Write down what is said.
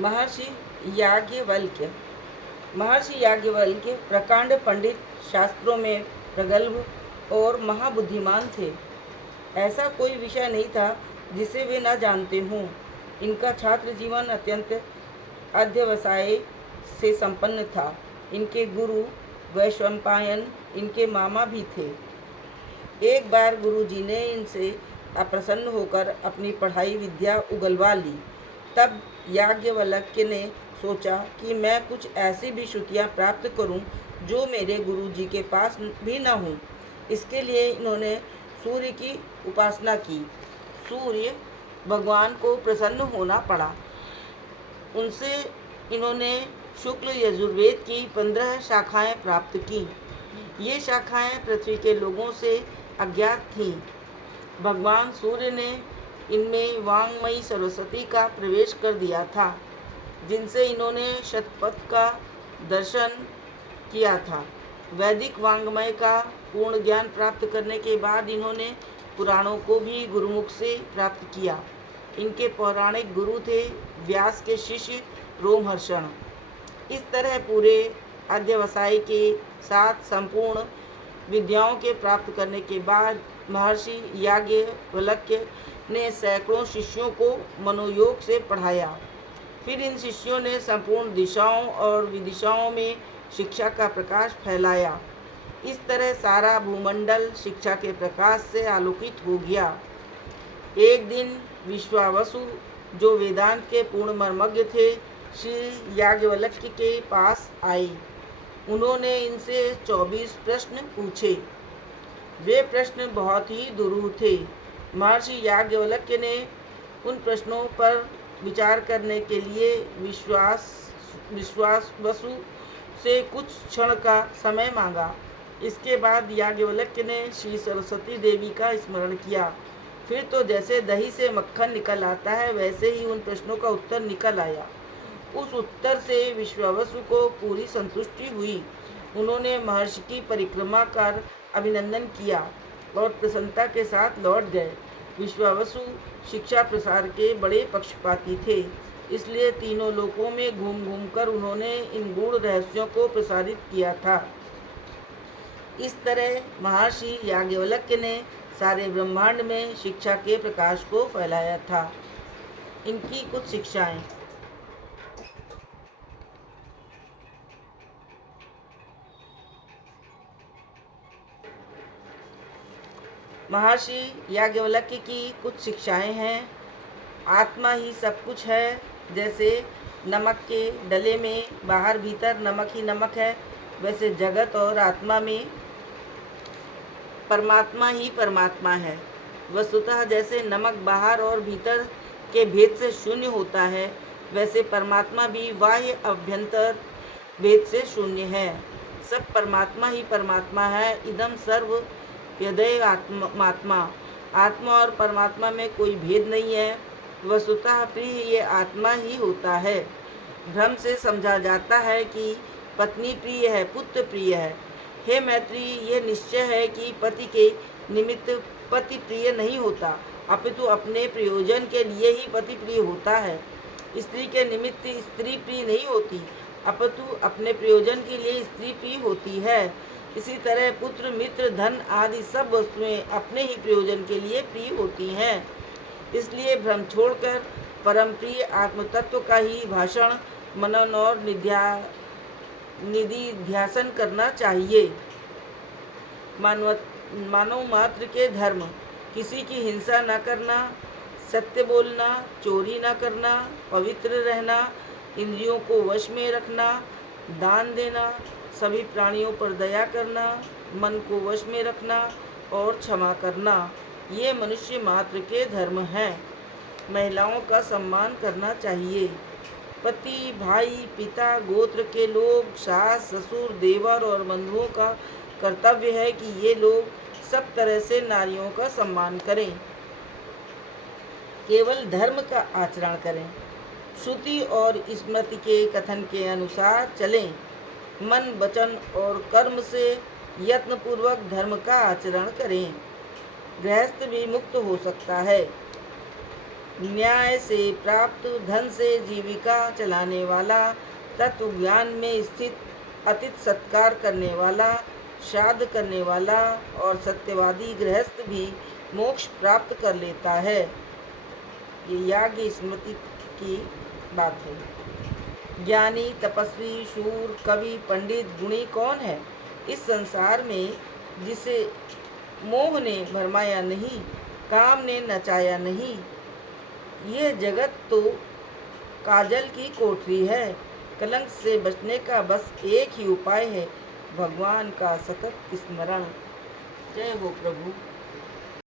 महर्षि याज्ञवल्क्य। महर्षि याज्ञवल्क्य प्रकांड पंडित, शास्त्रों में प्रगल्भ और महाबुद्धिमान थे। ऐसा कोई विषय नहीं था जिसे वे न जानते हों। इनका छात्र जीवन अत्यंत अध्यवसाय से संपन्न था। इनके गुरु वैशंपायन इनके मामा भी थे। एक बार गुरुजी ने इनसे अप्रसन्न होकर अपनी पढ़ाई विद्या उगलवा ली। तब याज्ञवल्क्य ने सोचा कि मैं कुछ ऐसी भी श्रुतियाँ प्राप्त करूं जो मेरे गुरुजी के पास भी न हों। इसके लिए इन्होंने सूर्य की उपासना की। सूर्य भगवान को प्रसन्न होना पड़ा। उनसे इन्होंने शुक्ल यजुर्वेद की 15 शाखाएं प्राप्त की। ये शाखाएं पृथ्वी के लोगों से अज्ञात थीं। भगवान सूर्य ने इनमें वांग्मयी सरस्वती का प्रवेश कर दिया था, जिनसे इन्होंने शतपथ का दर्शन किया था। वैदिक वांग्मय का पूर्ण ज्ञान प्राप्त करने के बाद इन्होंने पुराणों को भी गुरुमुख से प्राप्त किया। इनके पौराणिक गुरु थे व्यास के शिष्य रोमहर्षण। इस तरह पूरे अध्यवसाय के साथ संपूर्ण विद्याओं के प्राप्त करने के बाद महर्षि याज्ञवल्क्य ने सैकड़ों शिष्यों को मनोयोग से पढ़ाया। फिर इन शिष्यों ने संपूर्ण दिशाओं और विदिशाओं में शिक्षा का प्रकाश फैलाया। इस तरह सारा भूमंडल शिक्षा के प्रकाश से आलोकित हो गया। एक दिन विश्वावसु, जो वेदांत के पूर्ण मर्मज्ञ थे, श्री याज्ञवल्क्य के पास आए। उन्होंने इनसे 24 प्रश्न पूछे। वे प्रश्न बहुत ही दुरूह थे। महर्षि याज्ञवल्क्य ने उन प्रश्नों पर विचार करने के लिए विश्वावसु से कुछ क्षण का समय मांगा। इसके बाद याज्ञवल्क्य ने श्री सरस्वती देवी का स्मरण किया। फिर तो जैसे दही से मक्खन निकल आता है, वैसे ही उन प्रश्नों का उत्तर निकल आया। उस उत्तर से विश्वावसु को पूरी संतुष्टि हुई। उन्होंने महर्षि की परिक्रमा कर अभिनंदन किया और प्रसन्नता के साथ लौट गए। विश्वावसु शिक्षा प्रसार के बड़े पक्षपाती थे, इसलिए तीनों लोकों में घूम घूम कर उन्होंने इन गूढ़ रहस्यों को प्रसारित किया था। इस तरह महर्षि याज्ञवल्क्य ने सारे ब्रह्मांड में शिक्षा के प्रकाश को फैलाया था। इनकी कुछ शिक्षाएं। महर्षि याज्ञवल्क्य की कुछ शिक्षाएं हैं। आत्मा ही सब कुछ है। जैसे नमक के डले में बाहर भीतर नमक ही नमक है, वैसे जगत और आत्मा में परमात्मा ही परमात्मा है। वस्तुतः जैसे नमक बाहर और भीतर के भेद से शून्य होता है, वैसे परमात्मा भी बाह्य अभ्यंतर भेद से शून्य है। सब परमात्मा ही परमात्मा है। इदम सर्व यदेव आत्मा। आत्मा और परमात्मा में कोई भेद नहीं है। वस्तुतः प्रिय ये आत्मा ही होता है। भ्रम से समझा जाता है कि पत्नी प्रिय है, पुत्र प्रिय है। हे मैत्री, ये निश्चय है कि पति के निमित्त पति प्रिय नहीं होता, अपितु अपने प्रयोजन के लिए ही पति प्रिय होता है। स्त्री के निमित्त स्त्री प्रिय नहीं होती, अपितु अपने प्रयोजन के लिए स्त्री प्रिय होती है। इसी तरह पुत्र, मित्र, धन आदि सब वस्तुएं अपने ही प्रयोजन के लिए प्रिय होती हैं। इसलिए भ्रम छोड़कर परम प्रिय आत्म तत्व का ही भाषण, मनन और निधिध्यासन करना चाहिए। मानव मात्र के धर्म: किसी की हिंसा न करना, सत्य बोलना, चोरी न करना, पवित्र रहना, इंद्रियों को वश में रखना, दान देना, सभी प्राणियों पर दया करना, मन को वश में रखना और क्षमा करना, ये मनुष्य मात्र के धर्म हैं। महिलाओं का सम्मान करना चाहिए। पति, भाई, पिता, गोत्र के लोग, सास, ससुर, देवर और बंधुओं का कर्तव्य है कि ये लोग सब तरह से नारियों का सम्मान करें, केवल धर्म का आचरण करें, श्रुति और स्मृति के कथन के अनुसार चलें, मन, वचन और कर्म से यत्नपूर्वक धर्म का आचरण करें। गृहस्थ भी मुक्त हो सकता है। न्याय से प्राप्त धन से जीविका चलाने वाला, तत्व ज्ञान में स्थित अतिथि सत्कार करने वाला, श्राद्ध करने वाला और सत्यवादी गृहस्थ भी मोक्ष प्राप्त कर लेता है। ये याज्ञ स्मृति की बात है। ज्ञानी, तपस्वी, शूर, कवि, पंडित, गुणी कौन है इस संसार में जिसे मोह ने भरमाया नहीं, काम ने नचाया नहीं। यह जगत तो काजल की कोठरी है। कलंक से बचने का बस एक ही उपाय है, भगवान का सतत स्मरण। जय हो प्रभु।